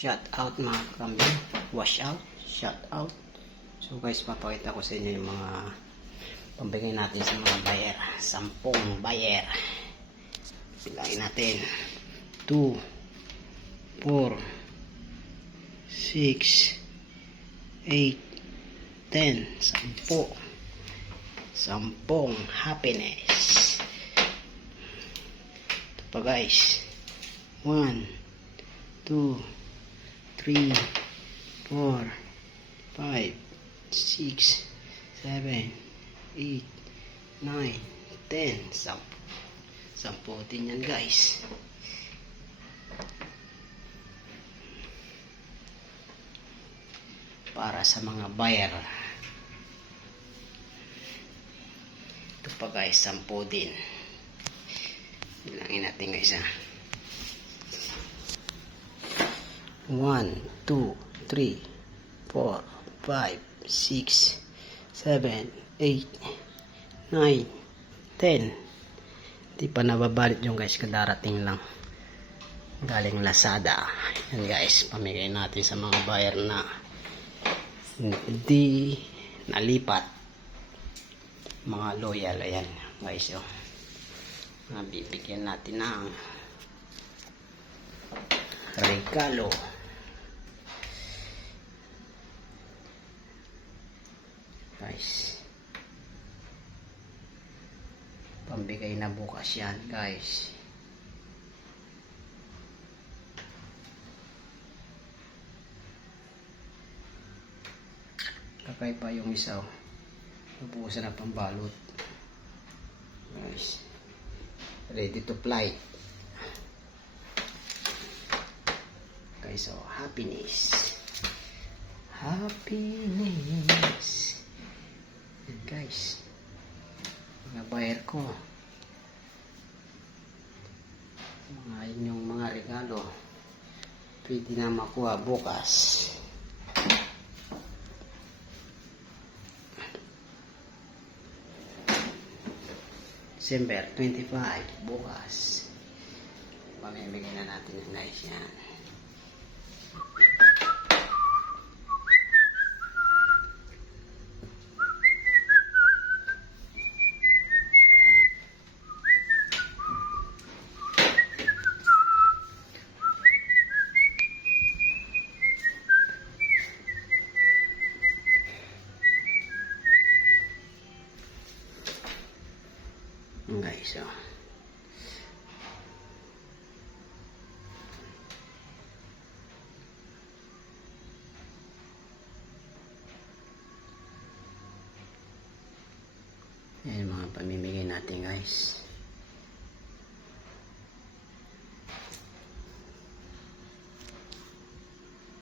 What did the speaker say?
Shout out mga kambing. Wash out. Shout out. So guys, papakita ko sa inyo yung mga pambigay natin sa mga buyer. 10 buyer. Bilangin natin. 2, 4, 6, 8, 10. 10. 10 happiness. Ito pa guys. 1, 2, 3, 4, 5, 6, 7, 8, 9, 10. 10 din yan guys. Para sa mga buyer. Ito pa guys, 10 din. Bilangin natin guys ha. 1, 2, 3, 4, 5, 6, 7, 8, 9, 10. Hindi pa nababalit yung guys, kadarating lang. Galing Lazada. Yan guys, pamigay natin sa mga buyer na hindi nalipat. Mga loyal, ayan guys. Oh. Bibigyan natin ng regalo. Guys, pambigay na bukas yan guys. Kakaiba yung isa. Nabukasan na pambalot guys. Ready to fly guys. So happiness, happiness. Yan guys, mga buyer ko, mga inyong mga regalo pwede na makuha bukas. December 25 bukas. Pamimigay na natin yung guys yan. Guys, oh. Ayan mga pamimigay natin guys.